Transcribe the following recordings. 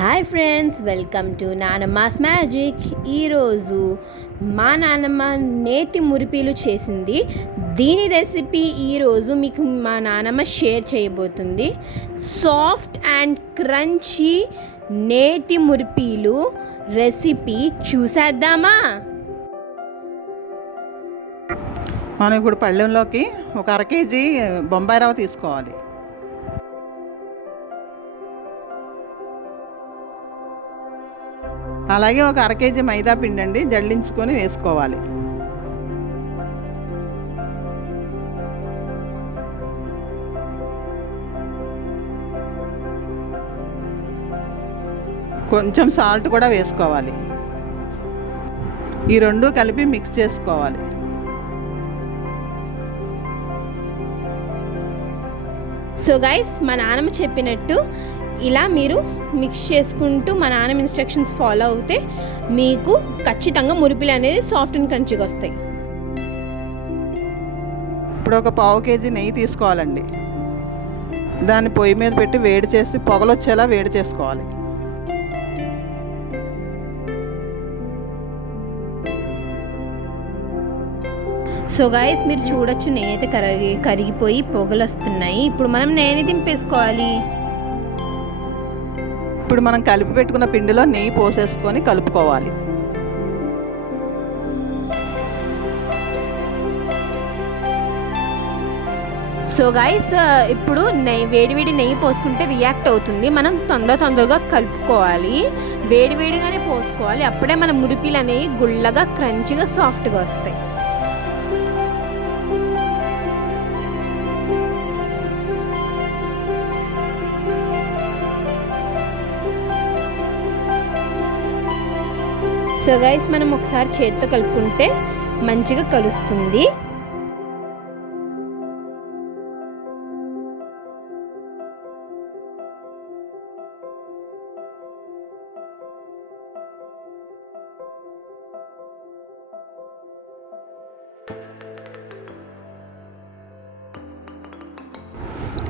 Hi friends, welcome to నానమ్మస్ magic. ఈరోజు మా నానమ్మ నేతి మురిపీలు చేసింది. దీని రెసిపీ ఈరోజు మీకు మా నానమ్మ షేర్ చేయబోతుంది. సాఫ్ట్ అండ్ క్రంచీ నేతి మురిపీలు రెసిపీ చూసేద్దామా? మనం ఇప్పుడు పళ్ళెంలోకి ఒక 1/2 కేజీ బొంబాయి రవ్వ తీసుకోవాలి. అలాగే ఒక 1/2 కేజీ మైదా పిండి అండి, జల్లించుకొని వేసుకోవాలి. కొంచెం సాల్ట్ కూడా వేసుకోవాలి. ఈ రెండు కలిపి మిక్స్ చేసుకోవాలి. సో గైస్, మా నాన్నమ్మ చెప్పినట్టు ఇలా మీరు మిక్స్ చేసుకుంటూ మా నాన్నమ్మ ఇన్స్ట్రక్షన్స్ ఫాలో అవుతే మీకు ఖచ్చితంగా మురిపిలు అనేది సాఫ్ట్ అండ్ క్రంచీగా వస్తాయి. ఇప్పుడు ఒక 1/2 కేజీ నెయ్యి తీసుకోవాలండి. దాన్ని పొయ్యి మీద పెట్టి వేడి చేసి పొగలొచ్చేలా వేడి చేసుకోవాలి. సో గైస్, మీరు చూడొచ్చు, నెయ్యి అయితే కరిగిపోయి పొగలు వస్తున్నాయి. ఇప్పుడు మనం నెయ్యిని దింపేసుకోవాలి. ఇప్పుడు మనం కలిపి పెట్టుకున్న పిండిలో నెయ్యి పోసేసుకొని కలుపుకోవాలి. సో గైస్, ఇప్పుడు వేడివేడి నెయ్యి పోసుకుంటే రియాక్ట్ అవుతుంది. మనం తొందరగా కలుపుకోవాలి. వేడివేడిగానే పోసుకోవాలి. అప్పుడే మన మురిపిలు అనేవి గుళ్ళగా క్రంచిగా సాఫ్ట్గా వస్తాయి. సో గైస్, మనం ఒకసారి చేతితో కలుపుకుంటే మంచిగా కలుస్తుంది.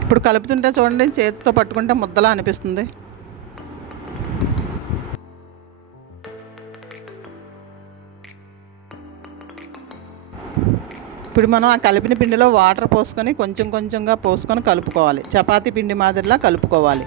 ఇప్పుడు కలుపుతుంటే చూడండి, చేతితో పట్టుకుంటే ముద్దలా అనిపిస్తుంది. ఇప్పుడు మనం ఆ కలిపిన పిండిలో వాటర్ పోసుకొని కొంచెంగా పోసుకొని కలుపుకోవాలి. చపాతీ పిండి మాదిరిలా కలుపుకోవాలి.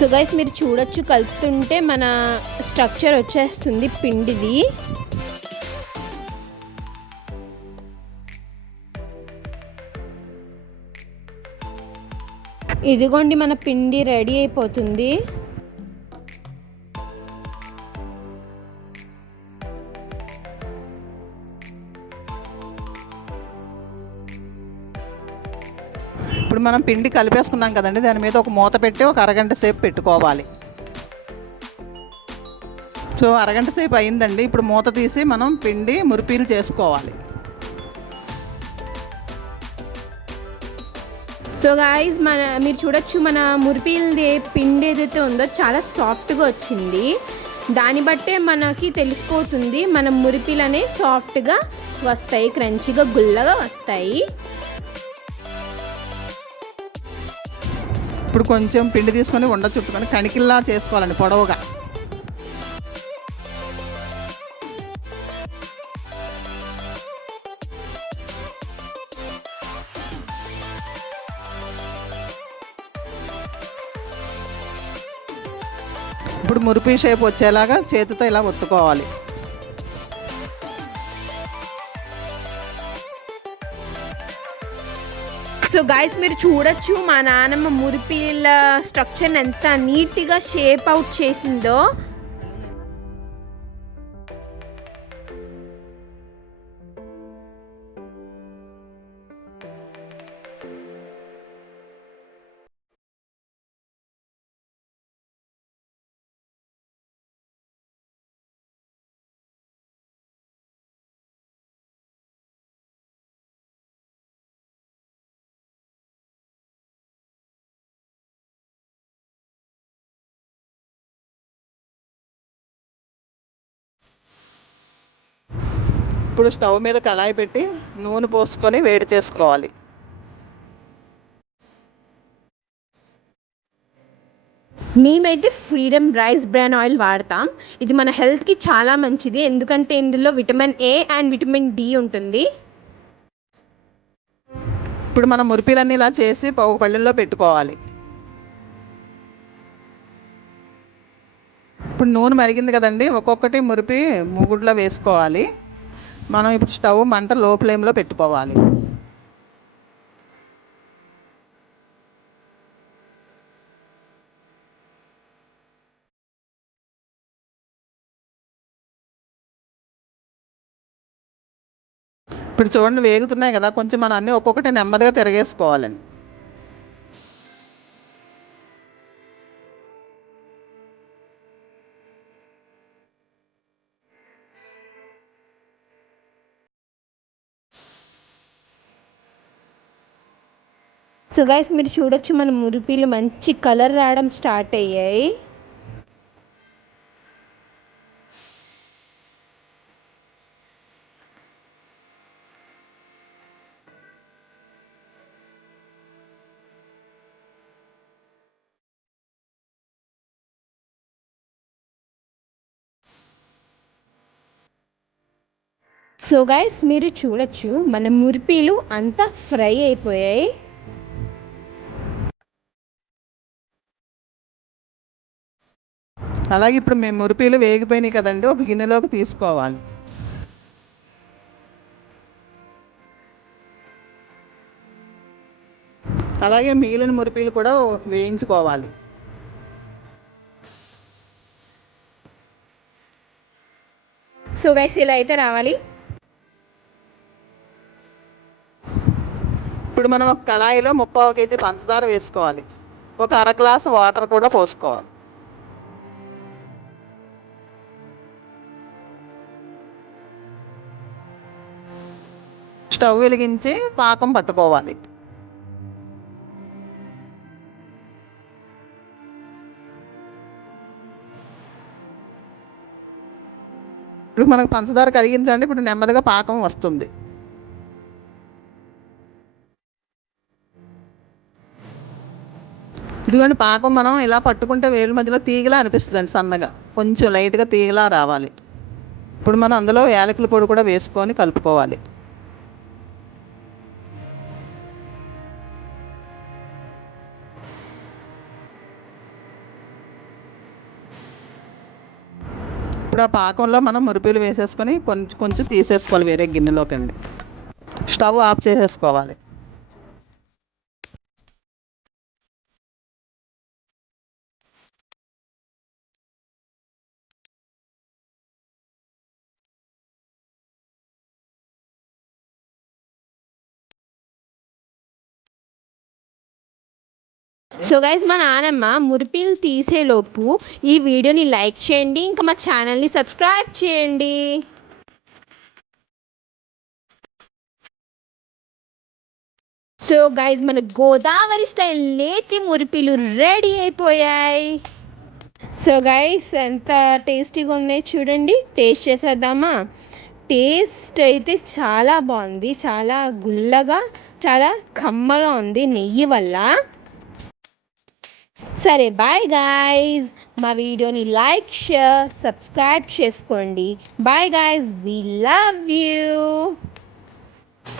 సో గైస్, మీరు చూడొచ్చు, కలుపుతుంటే మన స్ట్రక్చర్ వచ్చేస్తుంది పిండిది. ఇదిగోండి, మన పిండి రెడీ అయిపోతుంది. ఇప్పుడు మనం పిండి కలిపేసుకున్నాం కదండి, దాని మీద ఒక మూత పెట్టి ఒక 1/2 గంట సేపు పెట్టుకోవాలి. సో 1/2 గంట సేపు అయిందండి. ఇప్పుడు మూత తీసి మనం పిండి మురిపీలు చేసుకోవాలి. సో గాయస్, మీరు చూడొచ్చు, మన మురిపీలది పిండి ఏదైతే ఉందో చాలా సాఫ్ట్గా వచ్చింది. దాన్ని బట్టే మనకి తెలిసిపోతుంది మన మురిపీలు అనేవి సాఫ్ట్గా వస్తాయి, క్రంచిగా గుల్లగా వస్తాయి. ఇప్పుడు కొంచెం పిండి తీసుకొని ఉండ చుట్టుకొని కణికిల్లా చేసుకోవాలండి, పొడవుగా. ఇప్పుడు మురిపి షేప్ వచ్చేలాగా చేతితో ఇలా ఒత్తుకోవాలి. సో గైస్, మీరు చూడొచ్చు, మా నాన్నమ్మ మురిపీల స్ట్రక్చర్ ఎంత నీట్గా షేప్ అవుట్ చేసిందో. ఇప్పుడు స్టవ్ మీద కళాయి పెట్టి నూనె పోసుకొని వేడి చేసుకోవాలి. మేమైతే ఫ్రీడమ్ రైస్ బ్రాన్ ఆయిల్ వాడతాం. ఇది మన హెల్త్కి చాలా మంచిది, ఎందుకంటే ఇందులో vitamin A and vitamin D ఉంటుంది. ఇప్పుడు మనం మురిపిలన్నీ ఇలా చేసి ఒక పళ్ళెంలో పెట్టుకోవాలి. ఇప్పుడు నూనె మరిగింది కదండి, ఒక్కొక్కటి మురిపి మూగుడ్లో వేసుకోవాలి. మనం ఇప్పుడు స్టవ్ మంట లో ఫ్లేమ్లో పెట్టుకోవాలి. ఇప్పుడు చూడండి వేగుతున్నాయి కదా, కొంచెం మనం అన్నీ ఒక్కొక్కటి నెమ్మదిగా తిరగేసుకోవాలండి. సో గైస్ మీరు చూడొచ్చు, మన మురిపీలు మంచి కలర్ రావడం స్టార్ట్ అయ్యాయి. సో గైస్ మీరు చూడొచ్చు, మన మురిపీలు అంతా ఫ్రై అయిపోయాయి. అలాగే ఇప్పుడు మేము మురిపీలు వేగిపోయినాయి కదండి, ఒక గిన్నెలోకి తీసుకోవాలి. అలాగే మిగిలిన మురిపీలు కూడా వేయించుకోవాలి. సో గైస్ ఇలా అయితే రావాలి. ఇప్పుడు మనం ఒక కళాయిలో 30 కేజీ పంచదార వేసుకోవాలి. ఒక అర గ్లాసు వాటర్ కూడా పోసుకోవాలి. స్టవ్ వెలిగించి పాకం పట్టుకోవాలి. ఇప్పుడు మనకు పంచదార కరిగించండి, ఇప్పుడు నెమ్మదిగా పాకం వస్తుంది. ఇదిగోండి పాకం మనం ఇలా పట్టుకుంటే వేలు మధ్యలో తీగలా అనిపిస్తుందండి, సన్నగా కొంచెం లైట్గా తీగలా రావాలి. ఇప్పుడు మనం అందులో యాలకుల పొడి కూడా వేసుకొని కలుపుకోవాలి. ఇప్పుడు ఆ పాకంలో మనం మురిపీలు వేసేసుకొని కొంచెం కొంచెం తీసేసుకోవాలి వేరే గిన్నెలోకి అండి. స్టవ్ ఆఫ్ చేసేసుకోవాలి. సో గైస్ మా నాన్నమ్మ మురిపీలు తీసేలోపు ఈ వీడియోని లైక్ చేయండి, ఇంకా మా ఛానల్ని సబ్స్క్రైబ్ చేయండి. సో గైస్ మన గోదావరి స్టైల్ నేతి మురిపీలు రెడీ అయిపోయాయి. సో గైస్ ఎంత టేస్టీగా ఉన్నాయి చూడండి, టేస్ట్ చేసేద్దామా? టేస్ట్ అయితే చాలా బాగుంది, చాలా గుల్లగా, చాలా కమ్మగా ఉంది నెయ్యి వల్ల. సరే బాయ్ గాయ్స్, మా వీడియోని లైక్ షేర్ సబ్స్క్రైబ్ చేసుకోండి. Bye guys, we love you.